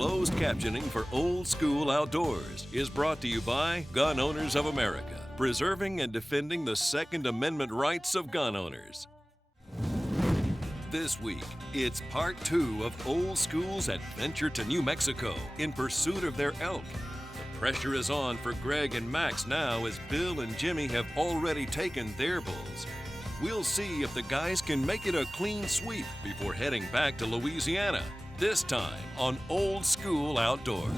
Closed captioning for Old School Outdoors is brought to you by Gun Owners of America, preserving and defending the Second Amendment rights of gun owners. This week, it's part 2 of Old School's adventure to New Mexico in pursuit of their elk. The pressure is on for Greg and Max now as Bill and Jimmy have already taken their bulls. We'll see if the guys can make it a clean sweep before heading back to Louisiana, this time on Old School Outdoors.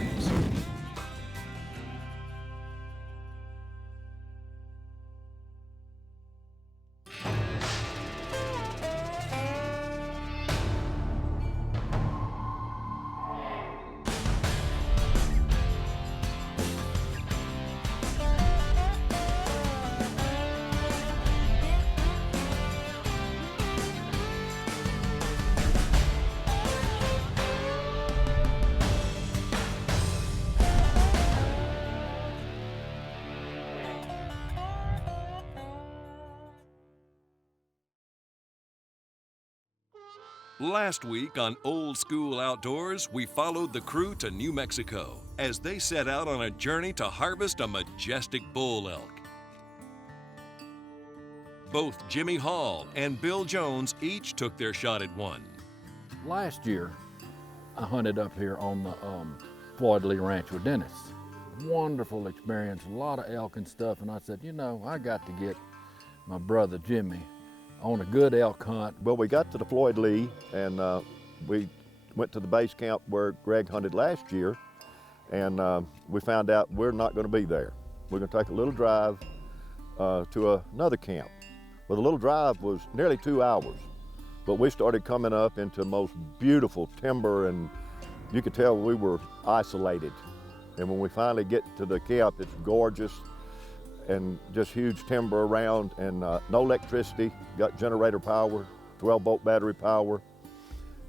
Last week on Old School Outdoors, we followed the crew to New Mexico as they set out on a journey to harvest a majestic bull elk. Both Jimmy Hall and Bill Jones each took their shot at one. Last year, I hunted up here on the Floyd Lee Ranch with Dennis. Wonderful experience, a lot of elk and stuff, and I said, you know, I got to get my brother Jimmy on a good elk hunt. Well, we got to the Floyd Lee, and we went to the base camp where Greg hunted last year, and we found out we're not going to be there. We're going to take a little drive to another camp. Well, the little drive was nearly 2 hours, but we started coming up into most beautiful timber, and you could tell we were isolated. And when we finally get to the camp, it's gorgeous and just huge timber around, and no electricity, got generator power, 12-volt battery power,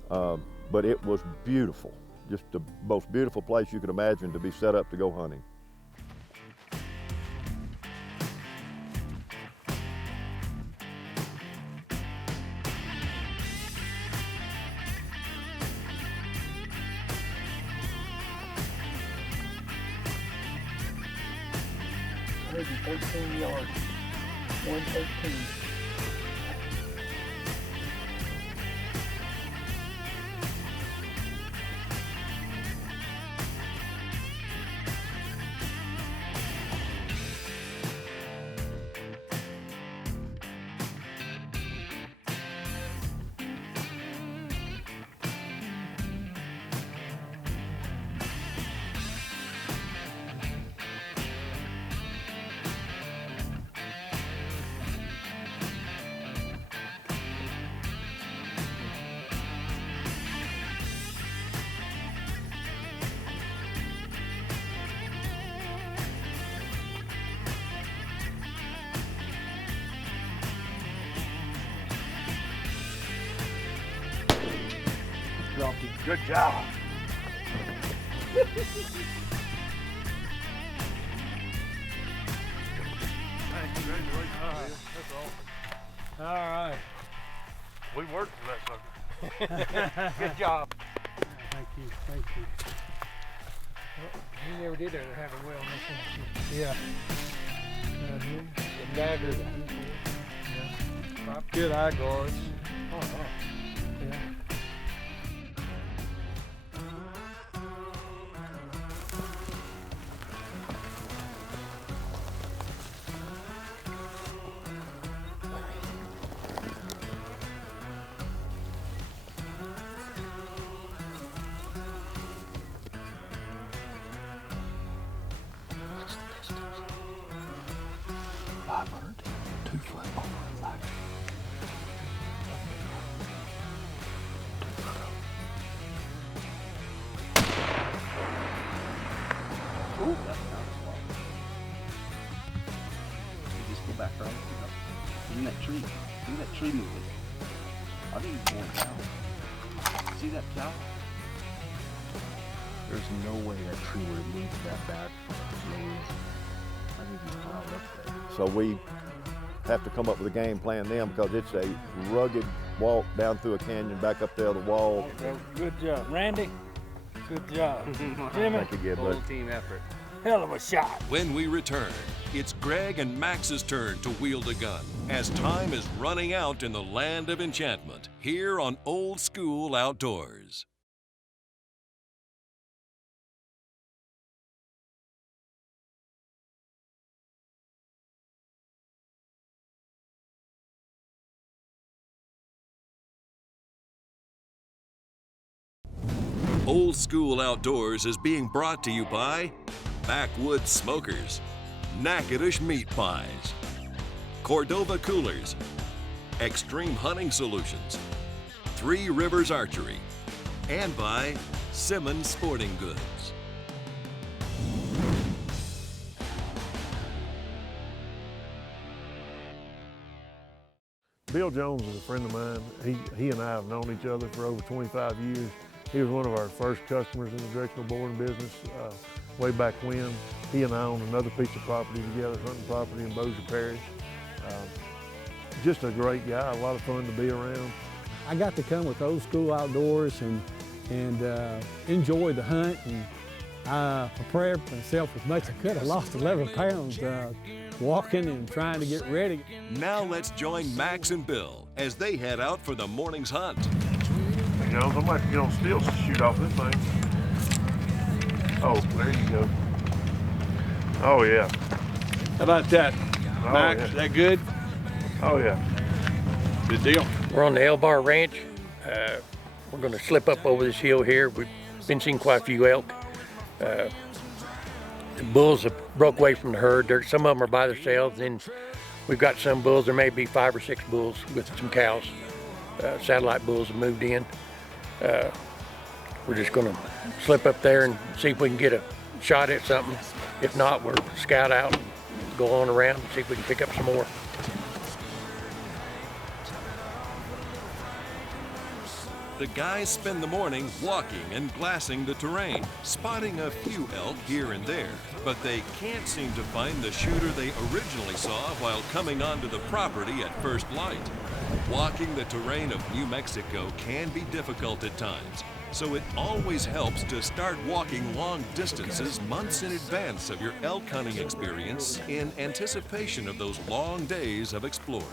but it was beautiful. Just the most beautiful place you could imagine to be set up to go hunting. Maybe 13 yards, 113. Good job. All right. We worked for that sucker. Good job. Thank you, thank you. Well, you never did ever have a well in this one. Yeah. The dagger. Yeah. Good eye guards. Oh, wow. Yeah. Ooh, that's not a swap. You just go back around. Even that tree. See that tree moving. I think he's going down. See that cow? There's no way that tree would have moved that back. I think he's piled up there. So we have to come up with a game plan then, because it's a rugged walk down through a canyon back up the other wall. Good job. Randy? Good job. Jimmy, Thank you again, Whole bud. team effort. hell of a shot. When we return, it's Greg and Max's turn to wield a gun as time is running out in the land of enchantment here on Old School Outdoors. Old School Outdoors is being brought to you by Backwoods Smokers, Natchitoches Meat Pies, Cordova Coolers, Extreme Hunting Solutions, Three Rivers Archery, and by Simmons Sporting Goods. Bill Jones is a friend of mine. He and I have known each other for over 25 years. He was one of our first customers in the directional boarding business way back when. He and I owned another piece of property together, hunting property in Bossier Parish. Just a great guy, a lot of fun to be around. I got to come with Old School Outdoors and enjoy the hunt, and I prepared myself as much as I could. I lost 11 pounds walking and trying to get ready. Now let's join Max and Bill as they head out for the morning's hunt. Hey, Jones, I might get on stilts to shoot off this thing. Oh, there you go. Oh, yeah. How about that, Oh, Max? yeah. Is that good? Oh, yeah. Good deal. We're on the El Bar Ranch. We're going to slip up over this hill here. We've been seeing quite a few elk. The bulls have broke away from the herd. Some of them are by themselves. Then we've got some bulls. There may be 5 or 6 bulls with some cows. Satellite bulls have moved in. We're just going to slip up there and see if we can get a shot at something. If not, we'll scout out and go on around and see if we can pick up some more. The guys spend the morning walking and glassing the terrain, spotting a few elk here and there, but they can't seem to find the shooter they originally saw while coming onto the property at first light. Walking the terrain of New Mexico can be difficult at times, so it always helps to start walking long distances months in advance of your elk hunting experience in anticipation of those long days of exploring.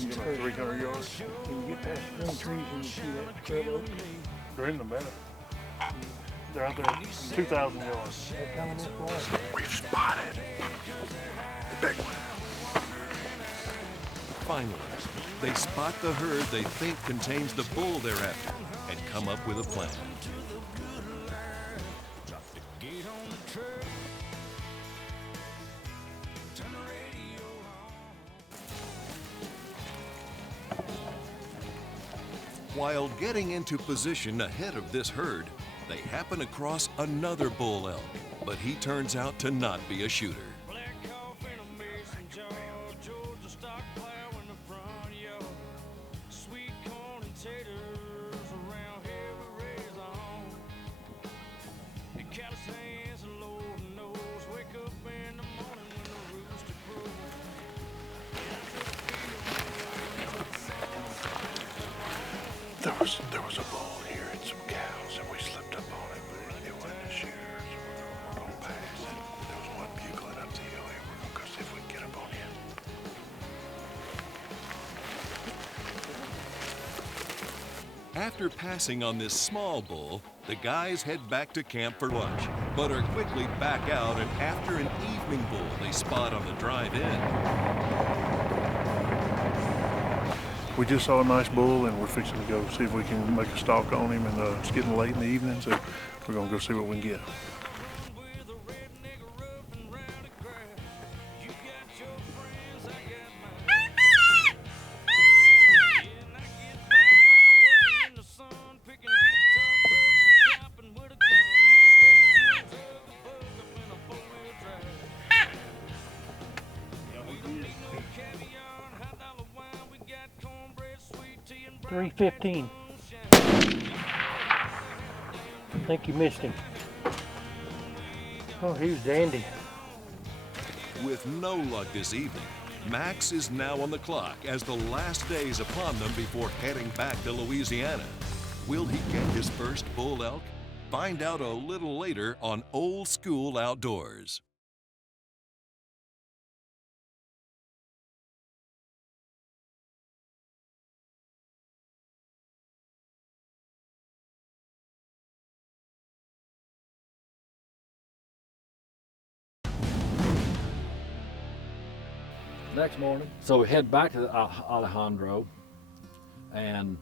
Get like 300 yards. Can you get past green trees and you see that trail open? They're in the meadow. They're out there 2,000 yards. They're coming this way. We've spotted the big one. Finally, they spot the herd they think contains the bull they're after and come up with a plan. While getting into position ahead of this herd, they happen across another bull elk, but he turns out to not be a shooter. There was a bull here and some cows, and we slipped up on it, but it wasn't a shooter, so we're going to pass it. There was one bugling up the hill here. We're going to go see if we can get up on him. After passing on this small bull, the guys head back to camp for lunch, but are quickly back out, and after an evening bull they spot on the drive in. We just saw a nice bull, and we're fixing to go see if we can make a stalk on him, and it's getting late in the evening, so we're going to go see what we can get. .315. I think you missed him. Oh, he was dandy. With no luck this evening, Max is now on the clock as the last day is upon them before heading back to Louisiana. Will he get his first bull elk? Find out a little later on Old School Outdoors. Next morning, so we head back to Alejandro, and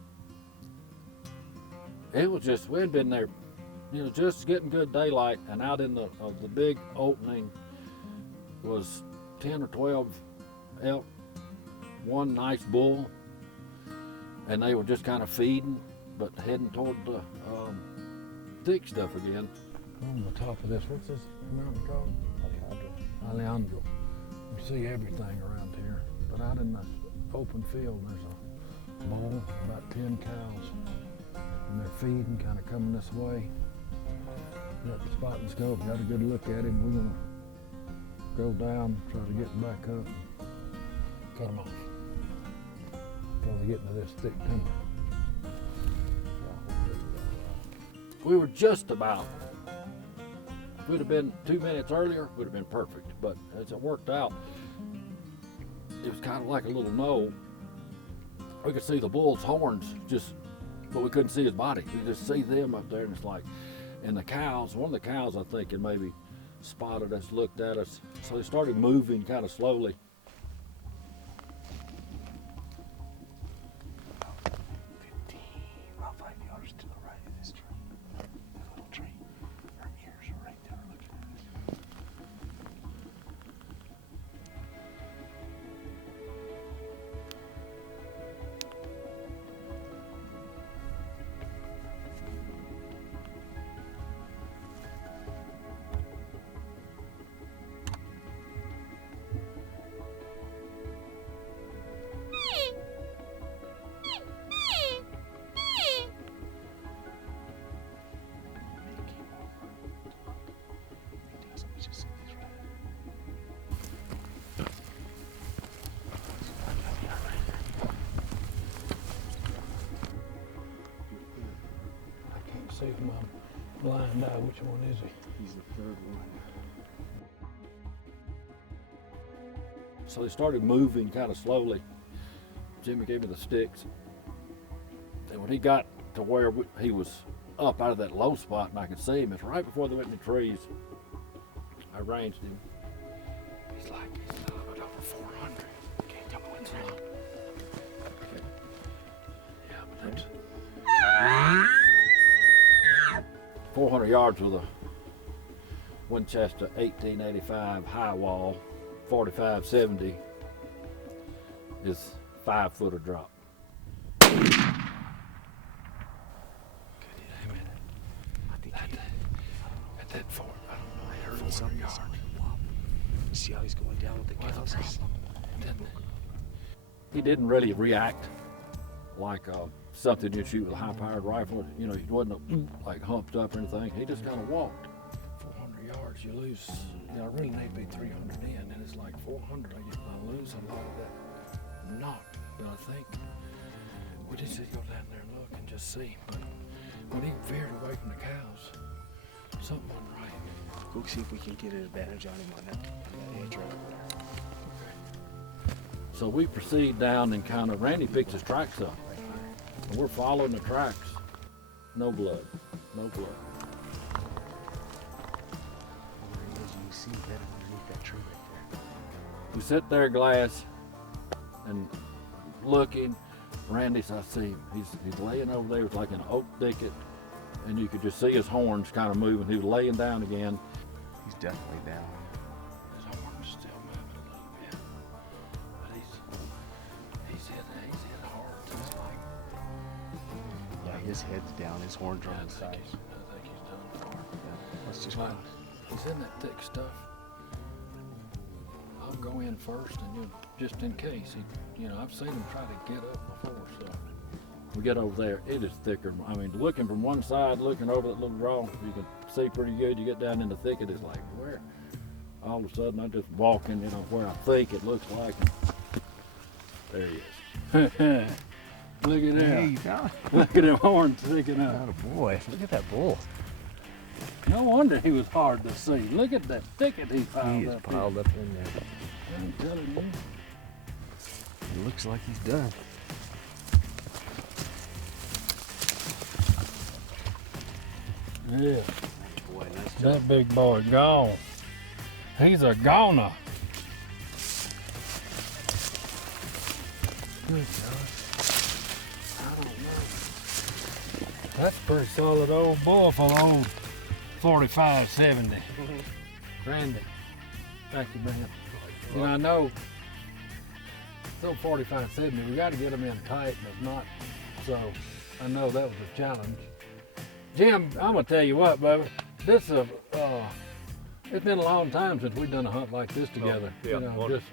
it was just, we had been there, you know, just getting good daylight, and out in the big opening was 10 or 12 elk, one nice bull, and they were just kind of feeding, but heading toward the thick stuff again. On the top of this, what's this mountain called? Alejandro. You see everything around here, but out in the open field, there's a bull, about 10 cows, and they're feeding, kind of coming this way. Got the spot and scope, got a good look at him. We're gonna go down, try to get him back up, and cut him off before they get into this thick timber. We were just about. If we'd have been 2 minutes earlier, it would have been perfect. But as it worked out, it was kind of like a little knoll. We could see the bull's horns, but we couldn't see his body. You could just see them up there, and it's like, and the cows, one of the cows I think had maybe spotted us, looked at us. So they started moving kind of slowly. About 5 yards to the right of this tree. That little tree. Her ears are right there looking at us. See with my blind eye, which one is he? He's the third one. So they started moving kind of slowly. Jimmy gave me the sticks. And when he got to where he was up out of that low spot and I could see him, it's right before they went in the trees. I ranged him. He's like, he's over 400. Can't tell me what's wrong. Okay. Yeah, but that's 400 yards with a Winchester 1885 high wall, 45-70 is 5 footer drop. I think At that form, I don't know. I heard something. You see how he's going down with the cows? He didn't really react like something you shoot with a high-powered rifle. You know, he wasn't like humped up or anything. He just kind of walked. 400 yards, you lose. You know, I really need to be 300 in, and it's like 400. I lose a lot of that knock. But I think we just need to go down there and look and just see. But when he veered away from the cows, something wasn't right. Go see if we can get an advantage on him on that edge right over there. So we proceed down and kind of, Randy picks his tracks up. And we're following the tracks. No blood. No blood. You see that underneath that tree right there. We sit there, Glass, and looking. Randy's, I see him. He's laying over there. It's like an oak thicket, and you could just see his horns kind of moving. He was laying down again. He's definitely down. His horns still moving a little bit, but he's hit hard. It's like, Yeah, his head's down. His horns are on the side. I think he's done for. Let's just But go. he's in that thick stuff. I'll go in first, and just in case. I've seen him try to get up before, so. We get over there, it is thicker. I mean, looking from one side, looking over that little draw, you can see pretty good. You get down in the thicket, it's like, where? All of a sudden, I'm just walking, where I think it looks like. There he is. Look at There that. you go. Look at them horns sticking out. Oh boy, look at that bull. No wonder he was hard to see. Look at that thicket he piled He is up. piled up in there. I'm telling you. It looks like he's done. Yeah, Boy, nice job. that big boy gone. He's a goner. Good God. I don't know. That's a pretty solid old bull for the old 4570. Randy. Thank you, man. You know, I know it's old 4570. We got to get them in tight, and if not, so I know that was a challenge. Jim, I'm gonna tell you what, Bubba. This is it's been a long time since we've done a hunt like this together. yeah, You know, just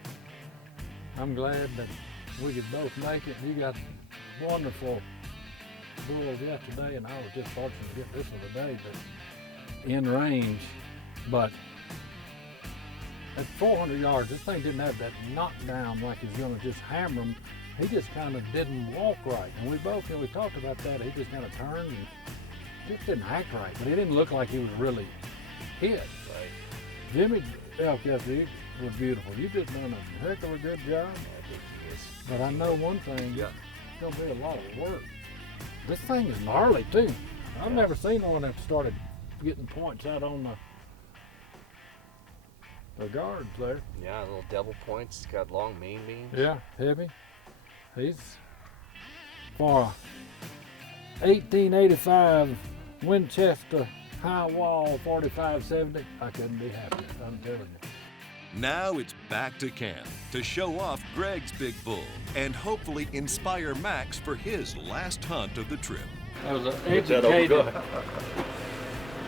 I'm glad that we could both make it. You got wonderful bulls yesterday, and I was just fortunate to get this one today, but in range. But at 400 yards, this thing didn't have that knockdown like he's gonna just hammer him. He just kind of didn't walk right, and we both, we talked about that. He just kind of turned and just didn't act right, but it didn't look like he was really hit. Right. Jimmy elk yesterday was beautiful. You just done a heck of a good job. But I know one thing, it's gonna be a lot of work. This thing is gnarly too. I've never seen one that started getting points out on the guards there. Yeah, little devil points. It's got long main beams. Yeah, heavy. He's for a 1885 Winchester high wall 4570. I couldn't be happier, I'm telling you. Now it's back to camp to show off Greg's big bull and hopefully inspire Max for his last hunt of the trip. That was an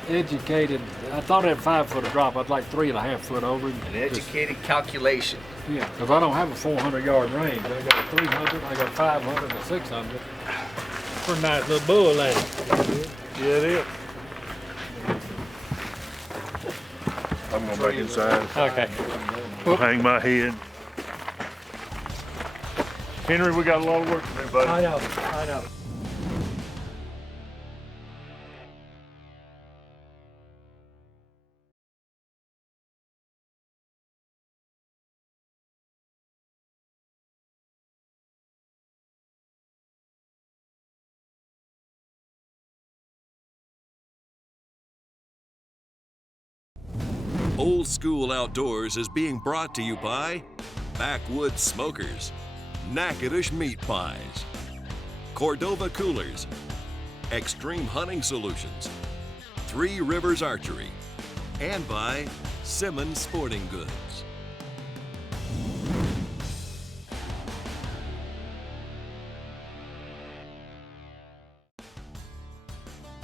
educated, I thought it had 5 foot of drop. I'd like 3.5 foot over. An educated calculation. Yeah, because I don't have a 400 yard range. I got a 300, I got 500, and 600. Pretty nice little bull, lady. Yeah, it is. I'm gonna make inside. Okay. Hang my head. Henry, we got a lot of work to do, buddy. I know. Old School Outdoors is being brought to you by Backwoods Smokers, Natchitoches Meat Pies, Cordova Coolers, Extreme Hunting Solutions, Three Rivers Archery, and by Simmons Sporting Goods.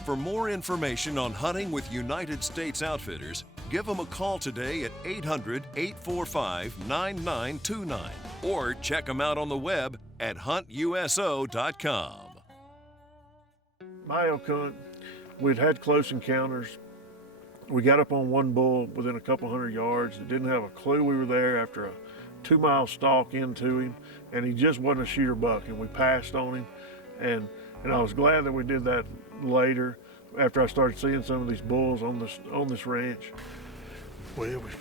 For more information on hunting with United States Outfitters, give them a call today at 800-845-9929 or check them out on the web at huntuso.com. My elk hunt, we'd had close encounters. We got up on one bull within a couple hundred yards that didn't have a clue we were there after a 2-mile stalk into him, and he just wasn't a shooter buck, and we passed on him. And I was glad that we did that later after I started seeing some of these bulls on this ranch. Well, we've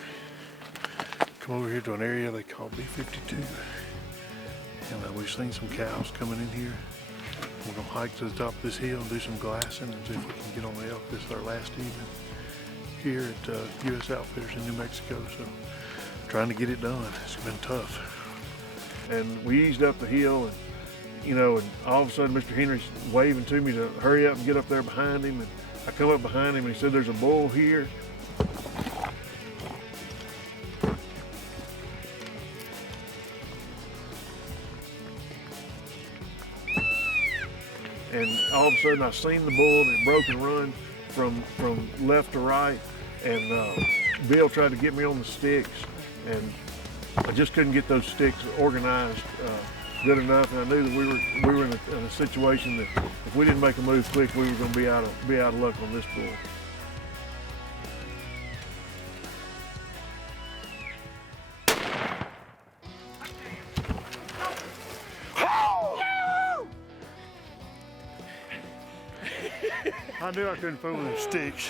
come over here to an area they call B52, and we've seen some cows coming in here. We're gonna hike to the top of this hill and do some glassing and see if we can get on the elk. This is our last evening here at U.S. Outfitters in New Mexico, so trying to get it done. It's been tough. And we eased up the hill, and and all of a sudden Mr. Henry's waving to me to hurry up and get up there behind him, and I come up behind him and he said, "There's a bull here." And all of a sudden I seen the bull, and it broke and run from left to right, and Bill tried to get me on the sticks, and I just couldn't get those sticks organized good enough, and I knew that we were in a situation that if we didn't make a move quick, we were going to be out of luck on this bull. knew I couldn't fool with them sticks.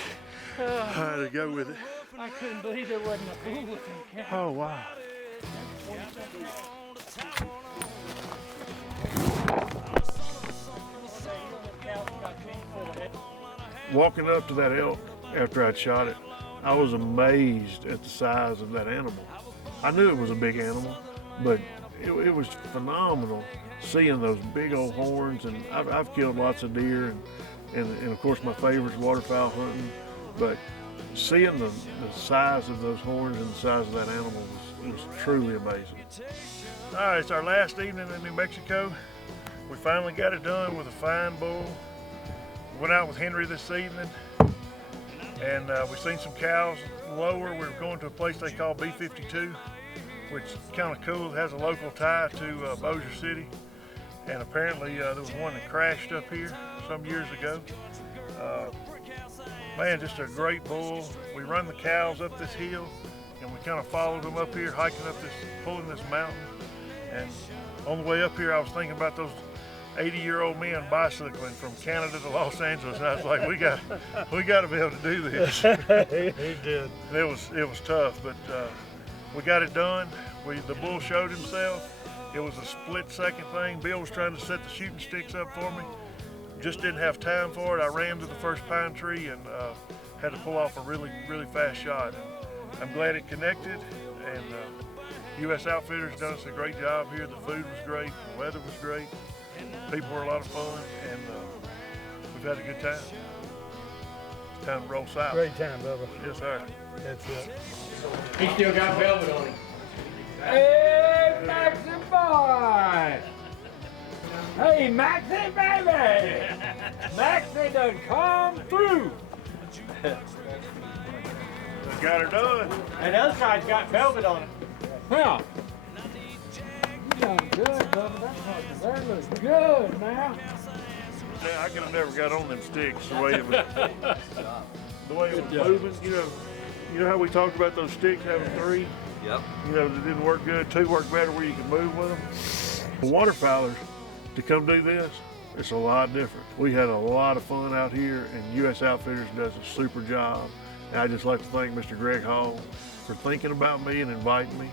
I had to go with it. I couldn't believe there wasn't a bull with them cows. Oh, wow. Walking up to that elk after I'd shot it, I was amazed at the size of that animal. I knew it was a big animal, but it was phenomenal seeing those big old horns. And I've killed lots of deer, and of course my favorite's waterfowl hunting, but seeing the size of those horns and the size of that animal was truly amazing. All right, it's our last evening in New Mexico. We finally got it done with a fine bull. Went out with Henry this evening, and we seen some cows lower. We were going to a place they call B52, which is kind of cool. It has a local tie to Bossier City, and apparently there was one that crashed up here some years ago. Man, just a great bull. We run the cows up this hill, and we kind of followed them up here, hiking up this, pulling this mountain. And on the way up here, I was thinking about those 80-year-old men bicycling from Canada to Los Angeles. And I was like, we got to be able to do this. He did. It was tough, but we got it done. The bull showed himself. It was a split-second thing. Bill was trying to set the shooting sticks up for me. Just didn't have time for it. I ran to the first pine tree and had to pull off a really, really fast shot. And I'm glad it connected. And U.S. Outfitters done us a great job here. The food was great. The weather was great. People were a lot of fun, and we've had a good time. It's time to roll south. Great time, Bubba. Yes, sir. That's it. He still got velvet on him. Hey, Maxie boy! Hey, Maxie baby! Maxie done come through! Got her done. And the other side's got velvet on it. Yeah. You done good, Bubba. That looks good now. Yeah, I could have never got on them sticks the way it was, moving. You know how we talked about those sticks having three? Yep. You know, they didn't work good. Two worked better where you could move with them. The waterfowlers, to come do this, it's a lot different. We had a lot of fun out here, and U.S. Outfitters does a super job. And I'd just like to thank Mr. Greg Hall for thinking about me and inviting me.